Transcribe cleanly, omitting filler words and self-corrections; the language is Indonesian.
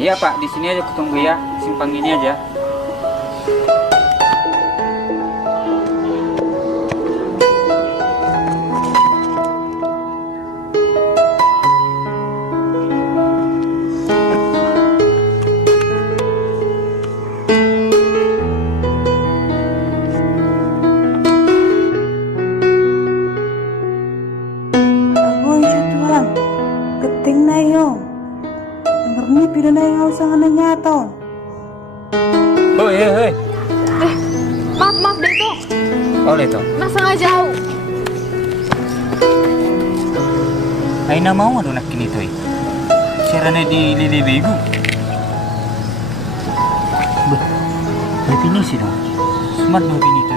Iya Pak, di sini aja kutunggu ya. Simpang ini aja. Agoy siya Tuhan. Keting na yun. Ngarni pila na yung usahan na nga to. Hoi, hei, hei. Maaf, maaf Dato. Oleh to. Nasa nga jauh. Ay na mau ano nak kini toy. Sira na di lilibego. Bah, may pinisi dong. Smart no pinito.